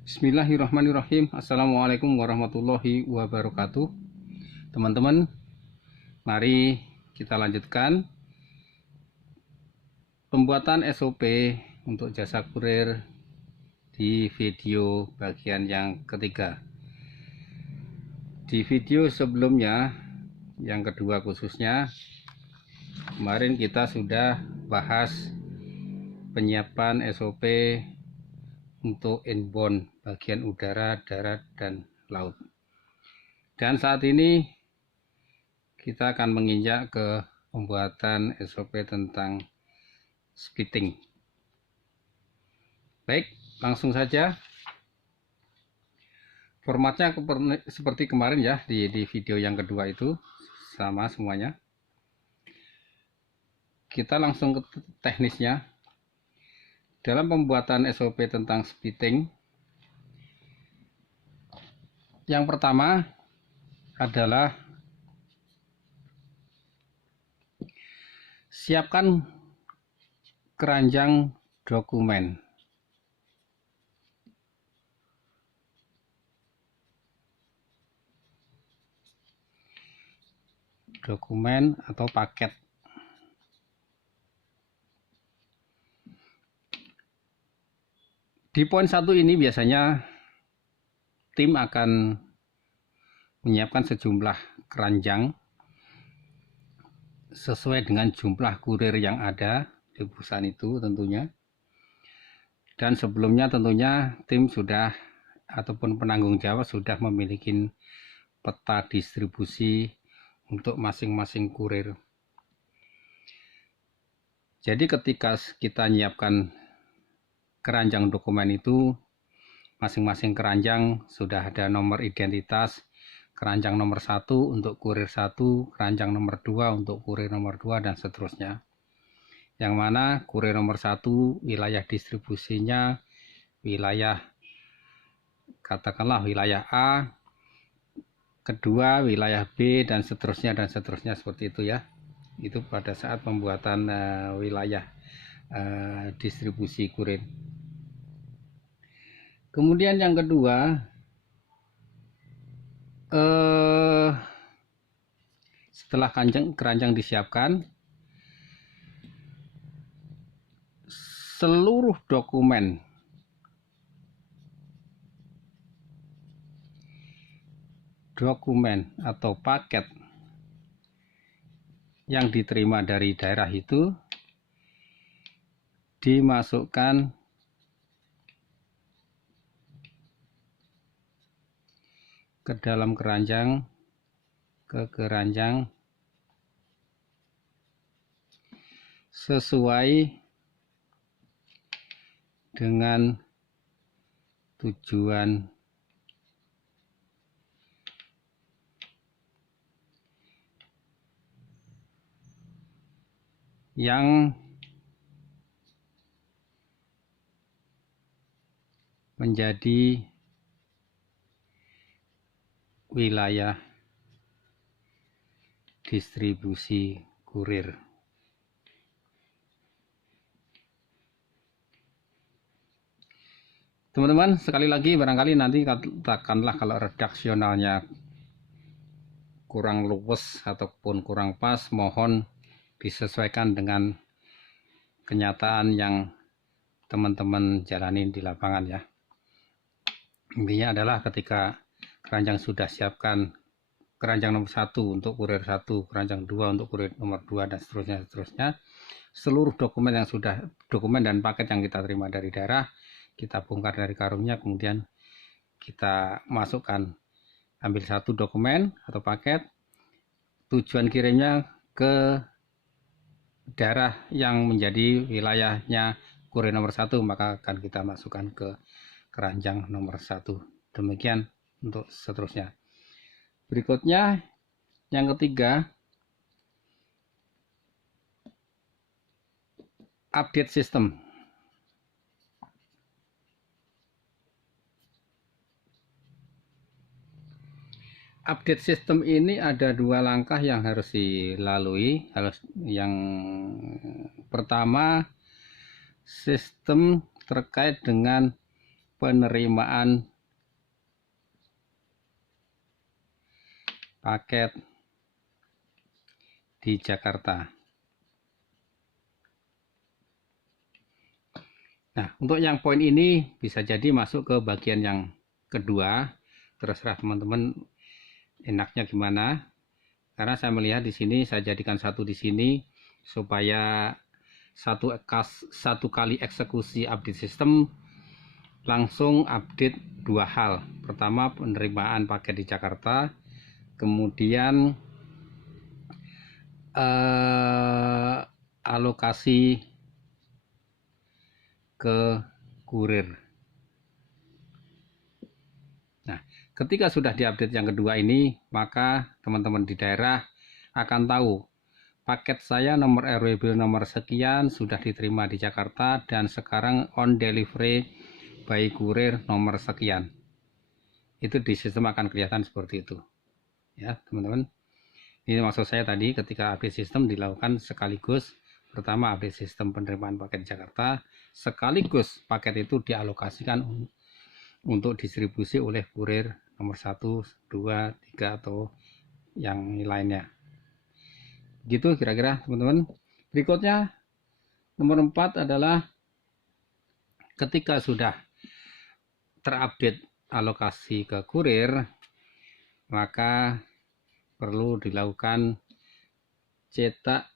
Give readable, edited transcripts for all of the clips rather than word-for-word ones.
Bismillahirrahmanirrahim. Assalamualaikum warahmatullahi wabarakatuh. Teman-teman, mari kita lanjutkan pembuatan SOP untuk jasa kurir di video bagian yang ketiga. Di video sebelumnya, yang kedua khususnya, kemarin kita sudah bahas penyiapan SOP untuk inbound bagian udara, darat, dan laut. Dan saat ini kita akan menginjak ke pembuatan SOP tentang skiting. Baik, langsung saja. Formatnya seperti kemarin ya, di video yang kedua itu sama semuanya. Kita langsung ke teknisnya. Dalam pembuatan SOP tentang skiting, yang pertama adalah siapkan keranjang dokumen. Dokumen atau paket. Di poin 1 ini biasanya tim akan menyiapkan sejumlah keranjang sesuai dengan jumlah kurir yang ada di perusahaan itu tentunya. Dan sebelumnya tentunya tim sudah ataupun penanggung jawab sudah memiliki peta distribusi untuk masing-masing kurir. Jadi ketika kita menyiapkan keranjang dokumen itu, masing-masing keranjang sudah ada nomor identitas, keranjang nomor 1 untuk kurir 1, keranjang nomor 2 untuk kurir nomor 2, dan seterusnya. Yang mana kurir nomor 1 wilayah distribusinya wilayah, katakanlah wilayah A, kedua wilayah B, dan seterusnya seperti itu ya. Itu pada saat pembuatan wilayah distribusi kurir. Kemudian yang kedua, setelah keranjang disiapkan, seluruh dokumen atau paket yang diterima dari daerah itu dimasukkan ke dalam keranjang, sesuai dengan tujuan yang menjadi wilayah distribusi kurir. Teman-teman, sekali lagi barangkali nanti katakanlah kalau redaksionalnya kurang luwes ataupun kurang pas, mohon disesuaikan dengan kenyataan yang teman-teman jalani di lapangan ya. Intinya adalah ketika keranjang sudah siapkan keranjang nomor 1 untuk kurir 1, keranjang 2 untuk kurir nomor 2, dan seterusnya. Seluruh dokumen dan paket yang kita terima dari daerah, kita bongkar dari karungnya, kemudian kita masukkan, ambil satu dokumen atau paket, tujuan kirimnya ke daerah yang menjadi wilayahnya kurir nomor 1, maka akan kita masukkan ke keranjang nomor 1. Demikian untuk seterusnya. Berikutnya, yang ketiga, update sistem. Update sistem ini ada dua langkah yang harus dilalui. Yang pertama, sistem terkait dengan penerimaan paket di Jakarta. Nah, untuk yang poin ini bisa jadi masuk ke bagian yang kedua. Terserah teman-teman enaknya gimana. Karena saya melihat di sini saya jadikan satu di sini supaya satu kali eksekusi update sistem langsung update dua hal. Pertama, penerimaan paket di Jakarta, kemudian alokasi ke kurir. Nah, ketika sudah diupdate yang kedua ini, maka teman-teman di daerah akan tahu paket saya nomor RWB nomor sekian sudah diterima di Jakarta dan sekarang on delivery by kurir nomor sekian. Itu di sistem akan kelihatan seperti itu. Ya, teman-teman. Ini maksud saya tadi ketika update sistem dilakukan sekaligus. Pertama, update sistem penerimaan paket di Jakarta, sekaligus paket itu dialokasikan untuk distribusi oleh kurir nomor 1, 2, 3 atau yang lainnya. Gitu kira-kira teman-teman. Berikutnya nomor 4 adalah ketika sudah terupdate alokasi ke kurir, maka perlu dilakukan cetak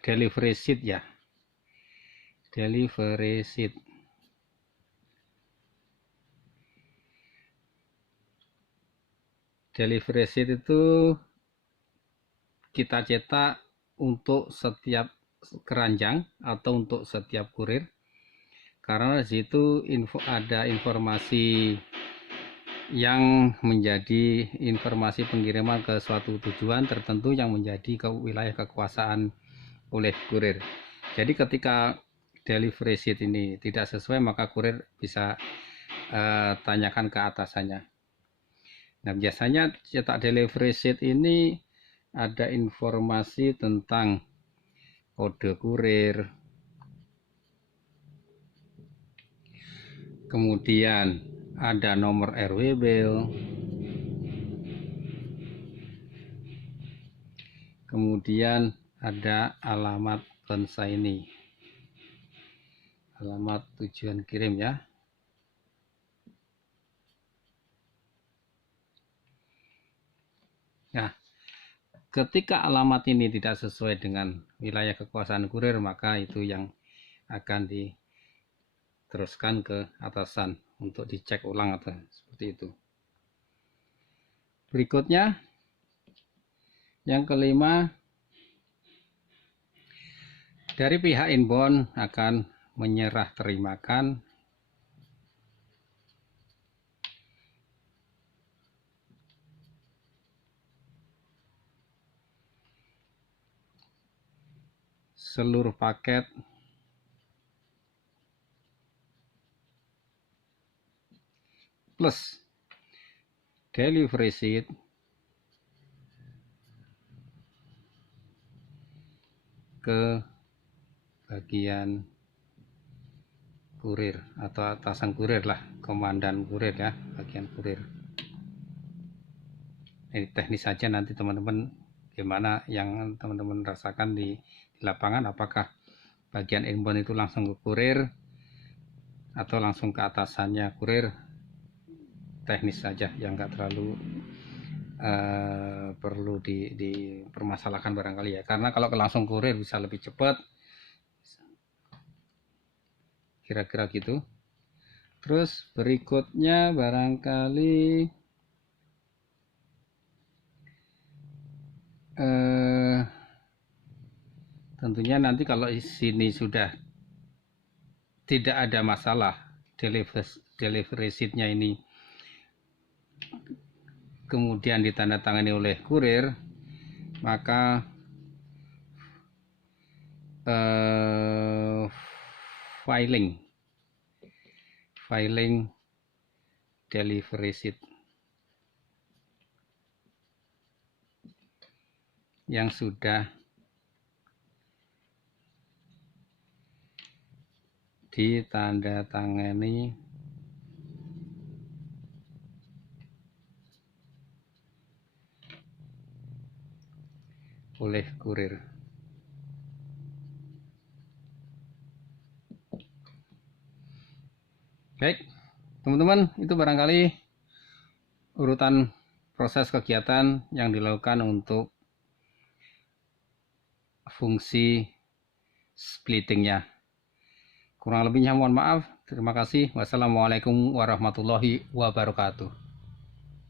delivery sheet ya. Delivery sheet. Delivery sheet itu kita cetak untuk setiap keranjang atau untuk setiap kurir. Karena di situ ada informasi yang menjadi informasi pengiriman ke suatu tujuan tertentu yang menjadi ke wilayah kekuasaan oleh kurir. Jadi ketika delivery sheet ini tidak sesuai, maka kurir bisa tanyakan ke atasannya. Nah, biasanya cetak delivery sheet ini ada informasi tentang kode kurir, kemudian ada nomor RWB, kemudian ada alamat consignee, alamat tujuan kirim ya. Nah, ketika alamat ini tidak sesuai dengan wilayah kekuasaan kurir, maka itu yang akan diteruskan ke atasan untuk dicek ulang atau seperti itu. Berikutnya, yang kelima, dari pihak inbound akan menyerah terimakan seluruh paket plus delivery sheet ke bagian kurir atau atasan kurir lah, komandan kurir ya, bagian kurir. Ini teknis saja, nanti teman-teman gimana yang teman-teman rasakan di lapangan, apakah bagian inbound itu langsung ke kurir atau langsung ke atasannya kurir. Teknis saja yang enggak terlalu perlu dipermasalahkan barangkali ya, karena kalau langsung kurir bisa lebih cepat, kira-kira gitu. Terus berikutnya barangkali tentunya nanti kalau sini sudah tidak ada masalah, delivery sheet-nya ini kemudian ditandatangani oleh kurir, maka filing delivery sheet yang sudah ditandatangani oleh kurir. Baik, teman-teman, itu barangkali urutan proses kegiatan yang dilakukan untuk fungsi splittingnya. Kurang lebihnya mohon maaf. Terima kasih. Wassalamualaikum warahmatullahi wabarakatuh.